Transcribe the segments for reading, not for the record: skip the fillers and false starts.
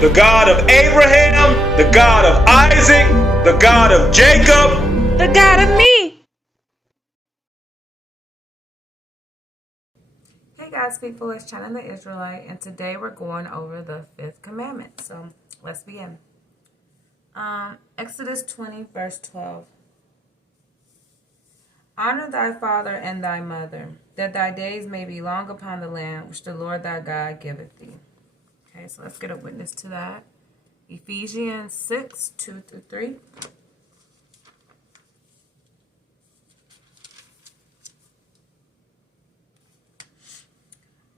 the God of Abraham, the God of Isaac, the God of Jacob, the God of me. Hey guys, people, it's China the Israelite, and today we're going over the 5th commandment. So let's begin. Exodus 20, verse 12. Honor thy father and thy mother, that thy days may be long upon the land which the Lord thy God giveth thee. Okay, so let's get a witness to that. Ephesians 6, 2 through 3.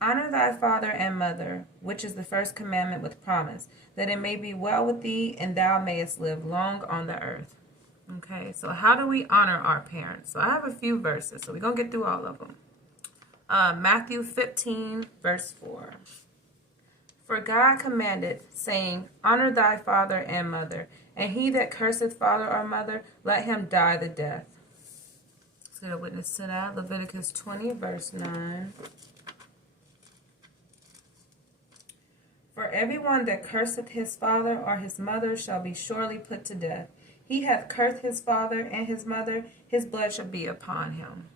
Honor thy father and mother, which is the first commandment with promise, that it may be well with thee and thou mayest live long on the earth. Okay, so how do we honor our parents? So I have a few verses, so we're going to get through all of them. Matthew 15, verse 4. For God commanded, saying, Honor thy father and mother, and he that curseth father or mother, let him die the death. Let's get a witness to that. Leviticus 20, verse 9. For everyone that curseth his father or his mother shall be surely put to death. He hath cursed his father and his mother, his blood shall be upon him.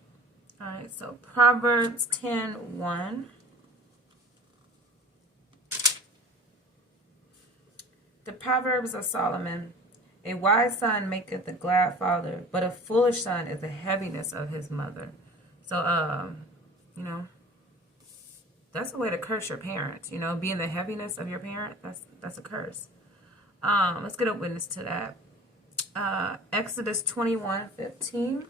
All right, so Proverbs 10:1. The Proverbs of Solomon. A wise son maketh a glad father, but a foolish son is the heaviness of his mother. So, that's a way to curse your parents. Being the heaviness of your parent, that's a curse. Let's get a witness to that. Exodus 21:15.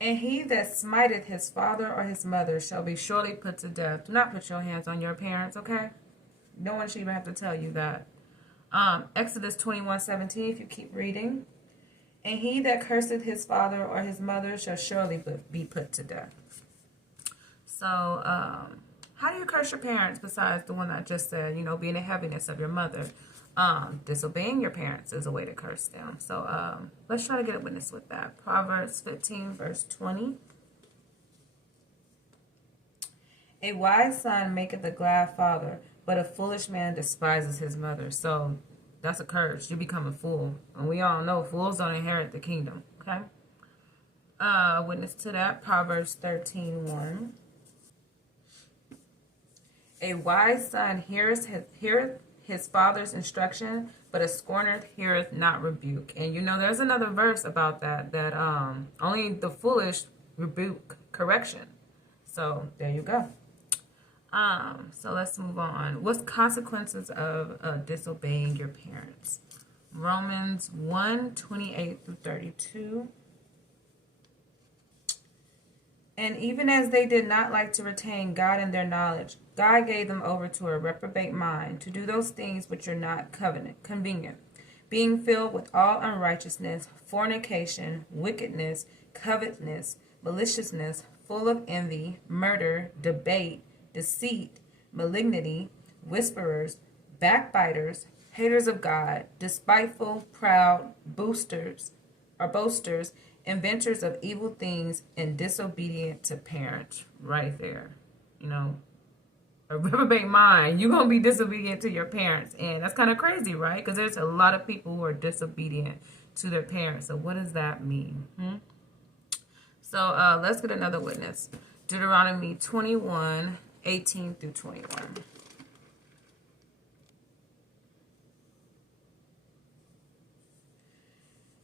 And he that smiteth his father or his mother shall be surely put to death. Do not put your hands on your parents, okay? No one should even have to tell you that. Exodus 21:17, if you keep reading. And he that curseth his father or his mother shall surely be put to death. So, how do you curse your parents besides the one I just said, being the heaviness of your mother? Disobeying your parents is a way to curse them. So, let's try to get a witness with that. Proverbs 15, verse 20. A wise son maketh a glad father, but a foolish man despises his mother. So, that's a curse. You become a fool. And we all know fools don't inherit the kingdom. Okay? Witness to that. Proverbs 13:1. A wise son heareth his father's instruction, but a scorner heareth not rebuke. And there's another verse about that only the foolish rebuke correction. So there you go. So let's move on. What's consequences of disobeying your parents? Romans 1:28 through 32. And even as they did not like to retain God in their knowledge, God gave them over to a reprobate mind to do those things which are not convenient, being filled with all unrighteousness, fornication, wickedness, covetousness, maliciousness, full of envy, murder, debate, deceit, malignity, whisperers, backbiters, haters of God, despiteful, proud, boasters, inventors of evil things, and disobedient to parents. Right there. A reprobate mind, you're going to be disobedient to your parents. And that's kind of crazy, right? Because there's a lot of people who are disobedient to their parents. So what does that mean? So let's get another witness. Deuteronomy 21:18 through 21.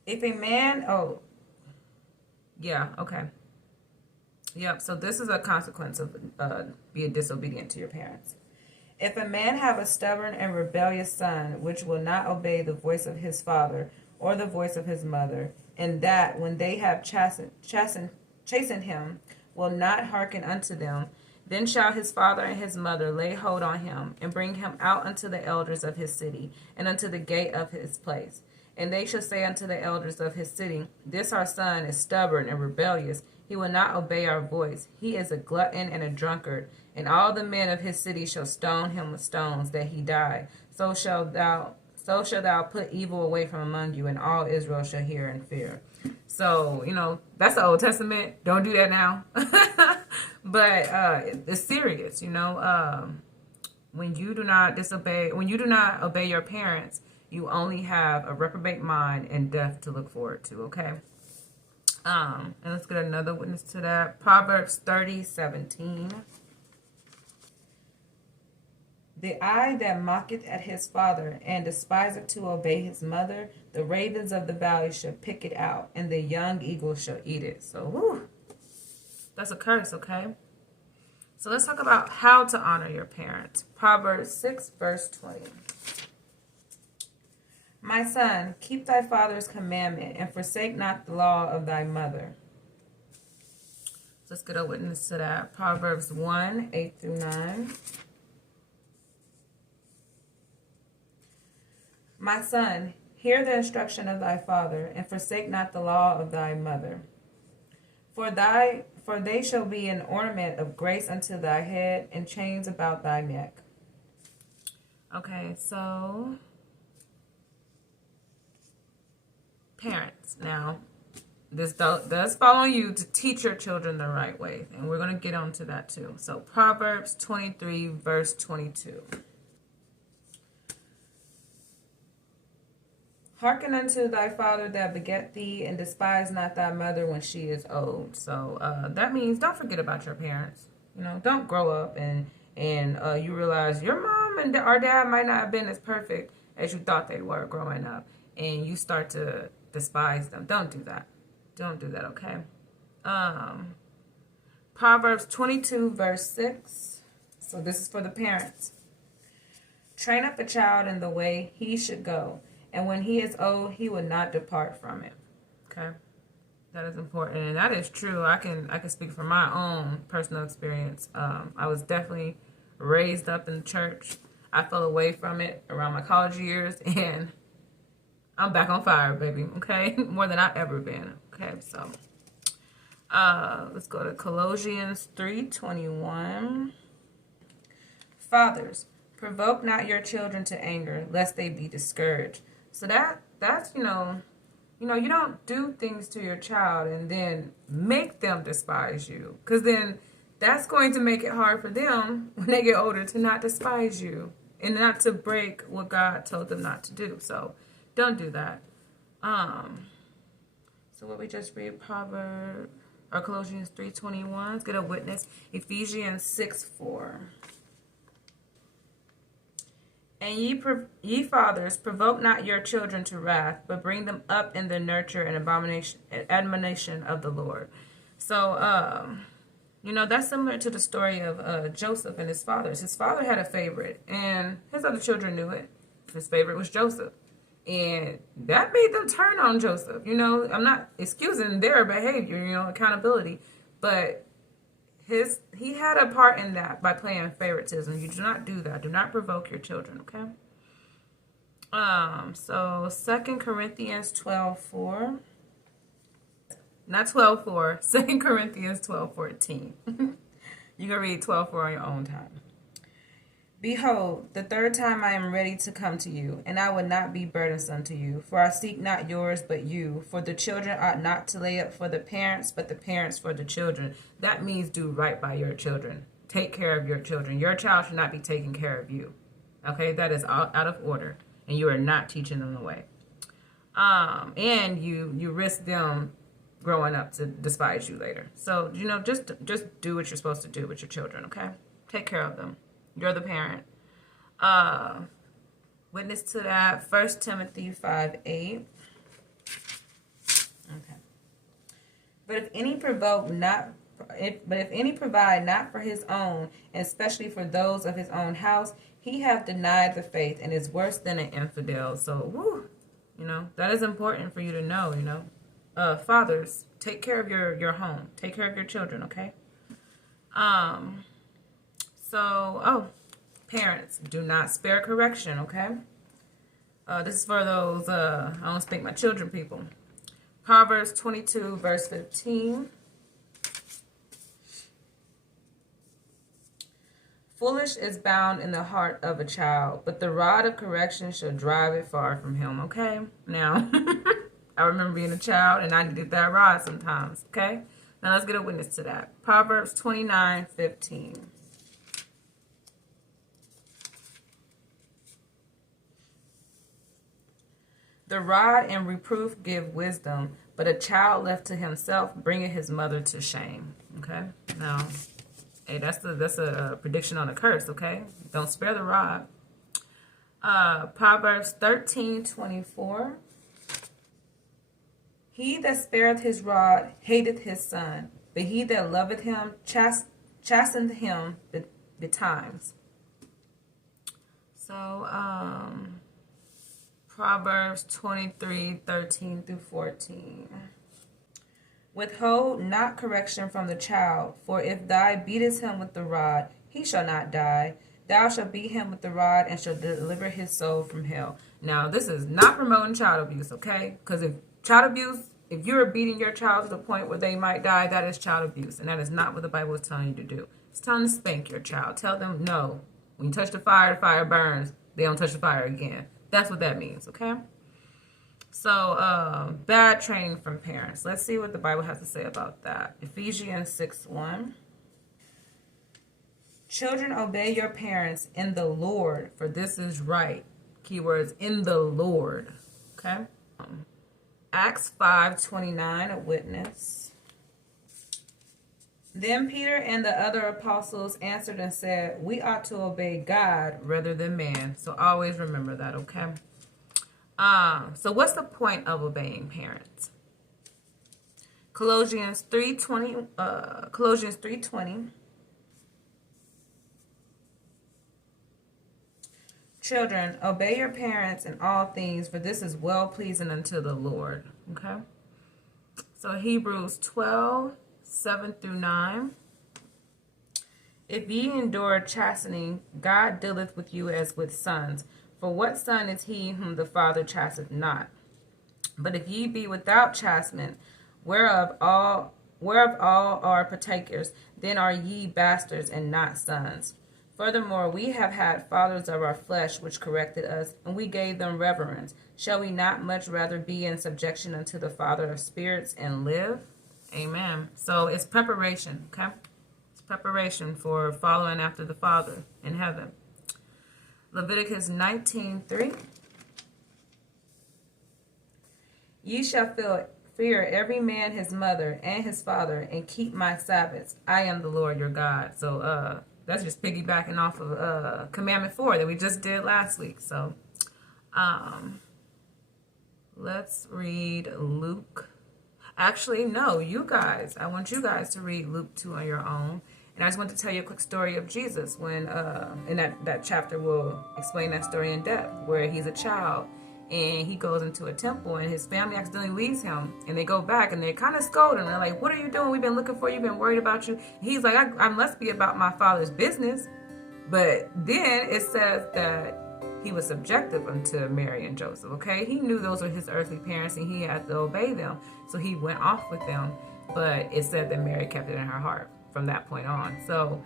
If a man, Yep, so this is a consequence of being disobedient to your parents. If a man have a stubborn and rebellious son, which will not obey the voice of his father or the voice of his mother, and that when they have chastened him, will not hearken unto them, then shall his father and his mother lay hold on him, and bring him out unto the elders of his city, and unto the gate of his place. And they shall say unto the elders of his city, This our son is stubborn and rebellious. He will not obey our voice. He is a glutton and a drunkard. And all the men of his city shall stone him with stones, that he die. So shalt thou put evil away from among you, and all Israel shall hear and fear. So, that's the Old Testament. Don't do that now. But it's serious, When you do not obey your parents, you only have a reprobate mind and death to look forward to, okay? And let's get another witness to that. Proverbs 30:17. The eye that mocketh at his father, and despiseth to obey his mother, the ravens of the valley shall pick it out, and the young eagle shall eat it. So, whew, that's a curse, okay? So let's talk about how to honor your parents. Proverbs 6:20. My son, keep thy father's commandment, and forsake not the law of thy mother. Let's get a witness to that. Proverbs 1:8-9. My son, hear the instruction of thy father, and forsake not the law of thy mother. For they shall be an ornament of grace unto thy head, and chains about thy neck. Okay, so parents, now this does fall on you to teach your children the right way, and we're going to get onto that too. So Proverbs 23:22. Hearken unto thy father that begat thee, and despise not thy mother when she is old. So that means don't forget about your parents. You know, don't grow up and you realize your mom and our dad might not have been as perfect as you thought they were growing up, and you start to despise them. Don't do that. Don't do that, okay? Proverbs 22:6. So this is for the parents. Train up a child in the way he should go, and when he is old, he will not depart from it. Okay, that is important, and that is true. I can speak from my own personal experience. I was definitely raised up in the church. I fell away from it around my college years, and I'm back on fire, baby. Okay, more than I've ever been. Okay, so let's go to Colossians 3:21. Fathers, provoke not your children to anger, lest they be discouraged. So that's you don't do things to your child and then make them despise you, because then that's going to make it hard for them when they get older to not despise you and not to break what God told them not to do. So don't do that. So what we just read, Colossians 3:21. Let's get a witness. Ephesians 6:4. And ye fathers, provoke not your children to wrath, but bring them up in the nurture and admonition of the Lord. So, that's similar to the story of Joseph and his fathers. His father had a favorite, and his other children knew it. His favorite was Joseph. And that made them turn on Joseph. I'm not excusing their behavior, accountability, but he had a part in that by playing favoritism. You do not do that. Do not provoke your children, okay? So 2 Corinthians 12:4. Not 12:4. 2 Corinthians 12:14. You can read 12:4 on your own time. Behold, the third time I am ready to come to you, and I will not be burdensome to you. For I seek not yours, but you. For the children ought not to lay up for the parents, but the parents for the children. That means do right by your children. Take care of your children. Your child should not be taking care of you. Okay, that is out of order, and you are not teaching them the way. And you risk them growing up to despise you later. So, just do what you're supposed to do with your children, okay? Take care of them. You're the parent. Witness to that, 1 Timothy 5:8. Okay. But if any provide not for his own, and especially for those of his own house, he hath denied the faith and is worse than an infidel. So, that is important for you to know. Fathers, take care of your home. Take care of your children, okay? Parents, do not spare correction, okay? This is for those, I don't spank my children people. Proverbs 22:15. Foolish is bound in the heart of a child, but the rod of correction shall drive it far from him, okay? Now, I remember being a child, and I needed that rod sometimes, okay? Now, let's get a witness to that. Proverbs 29:15. The rod and reproof give wisdom, but a child left to himself bringeth his mother to shame. Okay? Now, hey, that's a prediction on a curse, okay? Don't spare the rod. Proverbs 13:24. He that spareth his rod hateth his son, but he that loveth him chasteneth him betimes. So, Proverbs 23:13-14. Withhold not correction from the child, for if thou beatest him with the rod, he shall not die. Thou shalt beat him with the rod and shall deliver his soul from hell. Now, this is not promoting child abuse, okay? Because if you're beating your child to the point where they might die, that is child abuse. And that is not what the Bible is telling you to do. It's telling you to spank your child. Tell them, no, when you touch the fire burns. They don't touch the fire again. That's what that means, okay? So, bad training from parents. Let's see what the Bible has to say about that. Ephesians 6:1. Children, obey your parents in the Lord, for this is right. Keywords, in the Lord. Okay? Acts 5:29, a witness. Then Peter and the other apostles answered and said, we ought to obey God rather than man. So always remember that, okay? So what's the point of obeying parents? Colossians 3:20. Children, obey your parents in all things, for this is well-pleasing unto the Lord. Okay? So Hebrews 12:7-9. If ye endure chastening, God dealeth with you as with sons. For what son is he whom the Father chasteneth not? But if ye be without chastisement, whereof all are partakers, then are ye bastards and not sons. Furthermore, we have had fathers of our flesh which corrected us, and we gave them reverence. Shall we not much rather be in subjection unto the Father of spirits and live? Amen. So it's preparation, okay? It's preparation for following after the Father in heaven. Leviticus 19:3. Ye shall fear every man his mother and his father, and keep my Sabbaths. I am the Lord your God. So, that's just piggybacking off of Commandment 4 that we just did last week. So, let's read Luke. Actually, no, you guys. I want you guys to read Luke 2 on your own. And I just want to tell you a quick story of Jesus when, in that chapter will explain that story in depth, where he's a child and he goes into a temple and his family accidentally leaves him, and they go back and they kind of scold him. They're like, what are you doing? We've been looking for you, been worried about you. He's like, I must be about my Father's business. But then it says that he was subjective unto Mary and Joseph, okay? He knew those were his earthly parents and he had to obey them. So he went off with them, but it said that Mary kept it in her heart from that point on. So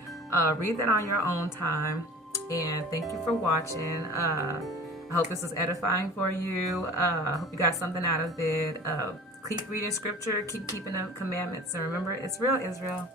read that on your own time, and thank you for watching. I hope this was edifying for you. I hope you got something out of it. Keep reading scripture, keep keeping the commandments, and remember, it's real, Israel.